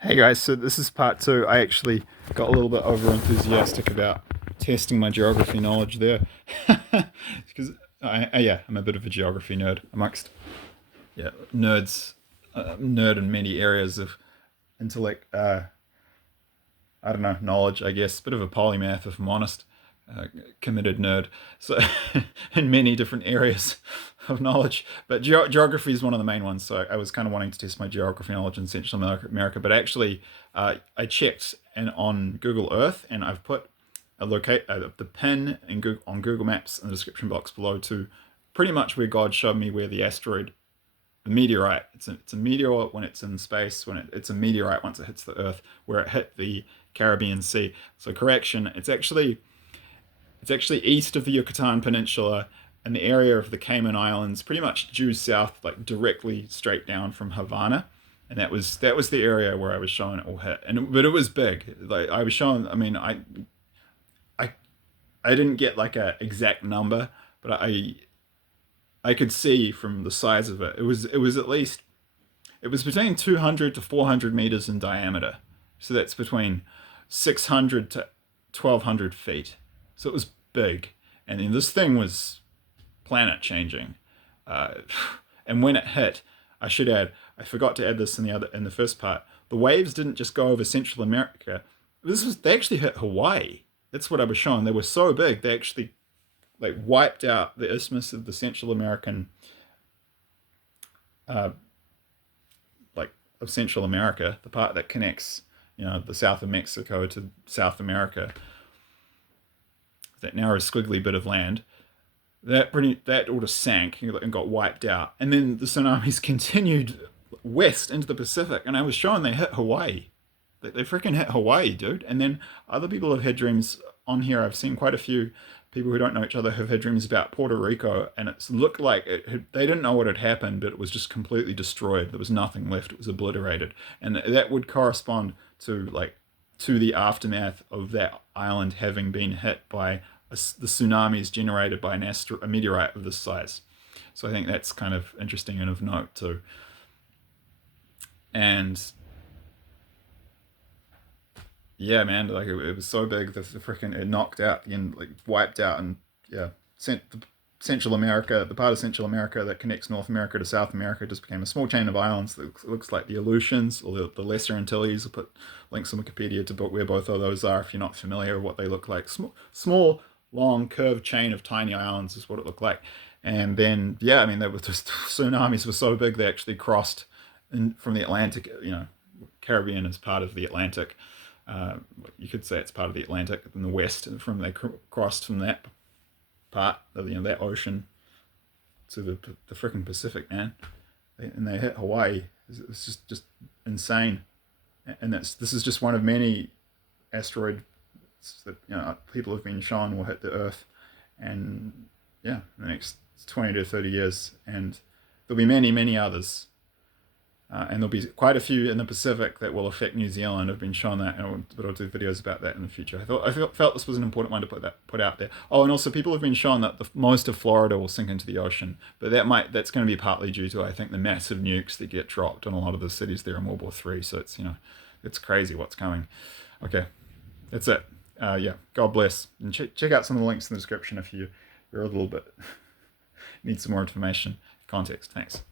Hey guys, so this is part two. I actually got a little bit over enthusiastic about testing my geography knowledge there. Because I'm a bit of a geography nerd amongst nerds, nerd in many areas of intellect. I don't know, knowledge, I guess. Bit of a polymath, if I'm honest. Committed nerd. So, in many different areas of knowledge. But geography is one of the main ones. So, I was kind of wanting to test my geography knowledge in Central America. But actually, I checked on Google Earth and I've put the pin on Google Maps in the description box below to pretty much where God showed me where the meteorite. It's a meteor when it's in space. It's a meteorite once it hits the Earth, where it hit the Caribbean Sea. So correction, it's actually east of the Yucatan Peninsula in the area of the Cayman Islands, pretty much due south, like directly straight down from Havana. And that was the area where I was showing it all hit. But it was big. Like I was showing. I mean, I I didn't get like a exact number, but I could see from the size of it. It was at least it was between 200 to 400 meters in diameter. So that's between 600 to 1200 feet. So it was big. And then this thing was planet changing. Uh, and when it hit, I should add, I forgot to add this in the first part. The waves didn't just go over Central America. They actually hit Hawaii. That's what I was showing. They were so big they actually like wiped out the isthmus of the Central American uh, of Central America, the part that connects, the south of Mexico to South America, that narrow squiggly bit of land, that all just sank and got wiped out. And then the tsunamis continued west into the Pacific, and I was showing they hit Hawaii. They freaking hit Hawaii, dude. And then other people have had dreams on here. I've seen quite a few people who don't know each other have had dreams about Puerto Rico, and it's looked like they didn't know what had happened, but it was just completely destroyed. There was nothing left. It was obliterated, and that would correspond to the aftermath of that island having been hit by the tsunamis generated by a meteorite of this size. So I think that's kind of interesting and of note too. And yeah, man, like it was so big that the freaking it knocked out and like wiped out and yeah, sent the Central America, the part of Central America that connects North America to South America, just became a small chain of islands that looks like the Aleutians or the Lesser Antilles. I'll put links on Wikipedia to where both of those are if you're not familiar with what they look like. Small, long, curved chain of tiny islands is what it looked like. And then, yeah, I mean, they were just tsunamis were so big they actually crossed from the Atlantic. Caribbean is part of the Atlantic. Uh, you could say it's part of the Atlantic in the west. From they crossed from that part of that ocean to the freaking Pacific, man. And they hit Hawaii. It's just insane. And this is just one of many asteroids that people have been shown will hit the Earth, and yeah, in the next 20 to 30 years, and there'll be many others. And there'll be quite a few in the Pacific that will affect New Zealand. I've been shown that, but I'll do videos about that in the future. I felt this was an important one to put out there. Oh, and also people have been shown that most of Florida will sink into the ocean, but that's going to be partly due to I think the massive nukes that get dropped on a lot of the cities there in World War III. So it's crazy what's coming. Okay, that's it. Yeah, God bless, and check out some of the links in the description if you're a little bit need some more information, context. Thanks.